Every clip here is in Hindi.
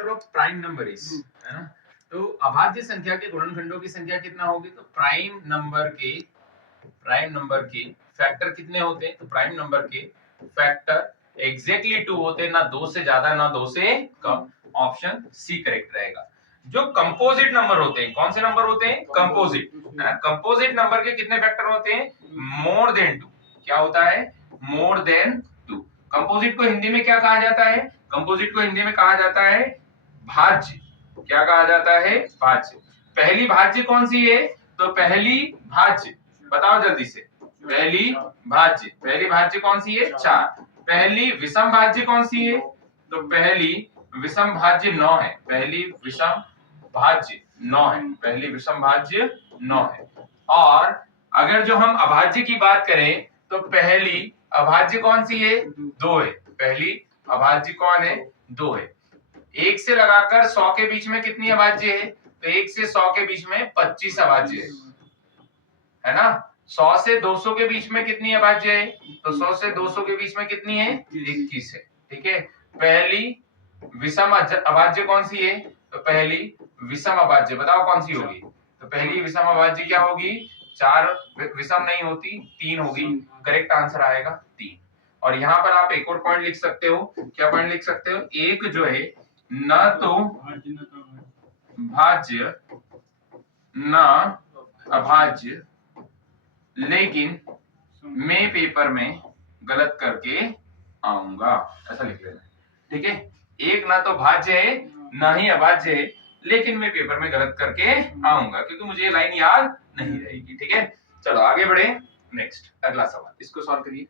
Factor of prime number is, है ना। तो अभाज्य संख्या के गुणनखंडों की संख्या कितना होगी, तो प्राइम नंबर के फैक्टर कितने होते हैं, तो प्राइम नंबर के फैक्टर एग्जैक्टली 2 होते हैं, ना 2 से ज्यादा ना 2 से कम। ऑप्शन सी करेक्ट रहेगा। जो कंपोजिट नंबर होते हैं, कौन से नंबर होते हैं, कंपोजिट, है ना। कंपोजिट नंबर के कितने फैक्टर होते हैं, मोर देन 2। क्या होता है, मोर देन 2। कंपोजिट को हिंदी में क्या कहा जाता है, कंपोजिट को हिंदी में कहा जाता है भाज्य। क्या कहा जाता है, भाज्य। पहली भाज्य कौन सी है, तो पहली भाज्य बताओ जल्दी से, पहली भाज्य कौन सी है, 4। पहली विषम भाज्य कौन सी है, तो पहली विषम भाज्य 9 है, पहली विषम भाज्य 9 है, पहली विषम भाज्य 9 है। और अगर जो हम अभाज्य की बात करें तो पहली अभाज्य कौन सी है, 2 है, पहली अभाज्य कौन है, 2 है। 1 से लगाकर 100 के बीच में कितनी अभाज्य है, तो 1 से 100 के बीच में 25 अभाज्य है ना। 100 से 200 के बीच में कितनी अभाज्य है, तो 100 से 200 के बीच में कितनी है, 21 है, ठीक है। पहली विषम अभाज्य कौन सी है, तो पहली विषम अभाज्य बताओ कौन सी होगी, तो पहली विषम अभाज्य क्या होगी, 4 विषम नहीं होती, 3 होगी। करेक्ट आंसर आएगा 3। और यहाँ पर आप एक और पॉइंट लिख सकते हो, क्या पॉइंट लिख सकते हो, एक जो है न तो भाज्य न अभाज्य, लेकिन मैं पेपर में गलत करके आऊंगा, ऐसा लिख लेना, ठीक है। एक ना तो भाज्य है ना ही अभाज्य है, लेकिन मैं पेपर में गलत करके आऊंगा, क्योंकि मुझे ये लाइन याद नहीं रहेगी, ठीक है। चलो आगे बढ़े, नेक्स्ट अगला सवाल, इसको सॉल्व करिए।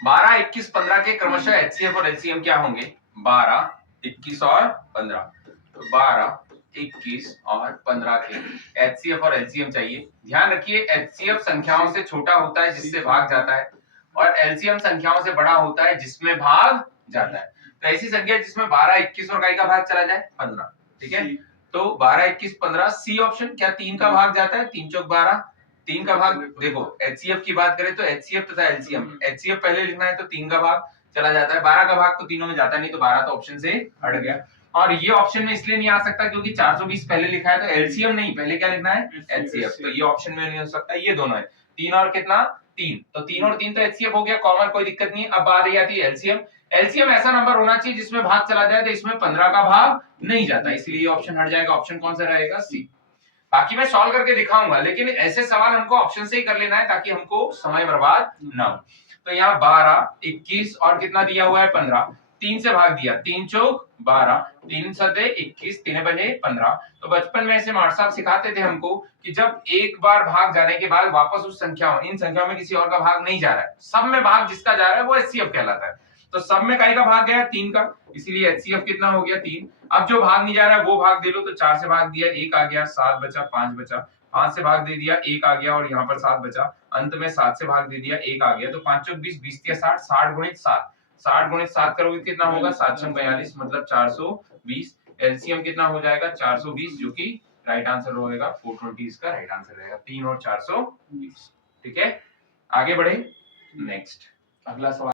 बारह, 21, 15 के क्रमशः एचसीएफ और एलसीएम क्या होंगे, 12, 21 और 15। तो 12, 21 और 15 के एचसीएफ और एलसीएम चाहिए। ध्यान रखिए एचसीएफ संख्याओं से छोटा होता है जिससे भाग जाता है, और एलसीएम संख्याओं से बड़ा होता है जिसमें भाग जाता है। तो ऐसी संख्या जिसमें 12, 21 और का भाग चला जाए 15, ठीक है। तो 12, 21, 15 सी ऑप्शन। क्या 3 का भाग जाता है, 3 चौक 12, 3 का भाग। देखो एचसीएफ की बात करें तो एचसीएफ तथा एलसीएम, एचसीएफ पहले लिखना है तो 3 का भाग चला जाता है, 12 का भाग तो तीनों में जाता नहीं, तो 12 तो ऑप्शन से हट गया। और ये ऑप्शन में इसलिए नहीं आ सकता क्योंकि 420 पहले लिखा है, तो एलसीएम नहीं, पहले क्या लिखना है, एचसीएफ, तो ये ऑप्शन में नहीं हो सकता। ये दोनों है, 3 और कितना, 3, तो 3 और 3 तो एचसीएफ हो गया कॉमन, कोई दिक्कत नहीं। अब आ रही आती है एलसीएम। एलसीएम ऐसा नंबर होना चाहिए जिसमें भाग चला जाए, तो इसमें 15 का भाग नहीं जाता, इसलिए ऑप्शन हट जाएगा। ऑप्शन कौन सा रहेगा, सी। बाकी मैं सॉल्व करके दिखाऊंगा, लेकिन ऐसे सवाल हमको ऑप्शन से ही कर लेना है ताकि हमको समय बर्बाद ना हो। तो यहाँ 12, 21 और कितना दिया हुआ है, 15, 3 से भाग दिया, 3 चौक 12, 3 सते 21, 3 बजे 15। तो बचपन में ऐसे मास्टर साहब सिखाते थे हमको कि जब एक बार भाग जाने के बाद वापस उस संख्या, इन संख्याओं में किसी और का भाग नहीं जा रहा है, सब में भाग जिसका जा रहा है वो एचसीएफ कहलाता है। तो सब में का भाग गया 3 का, इसीलिए एचसीएफ कितना हो गया, 3। अब जो भाग नहीं जा रहा है वो भाग दे लो, तो 4 से भाग दिया 1 आ गया, 7 बचा, 5 बचा, 5 से भाग दे दिया 1 आ गया, और यहाँ पर 7 बचा, अंत में 7 से भाग दे दिया 1 आ गया। तो 5 चौक 20, 20 या 60, 60 गुणित 7, 60 गुणित 7 करोगे कितना होगा, 7 छंग 42, मतलब 420। एलसीएम कितना हो जाएगा, 420, जो कि राइट आंसर होगा 420, इसका राइट आंसर रहेगा 3 और 420, ठीक है। आगे बढ़े, नेक्स्ट अगला सवाल।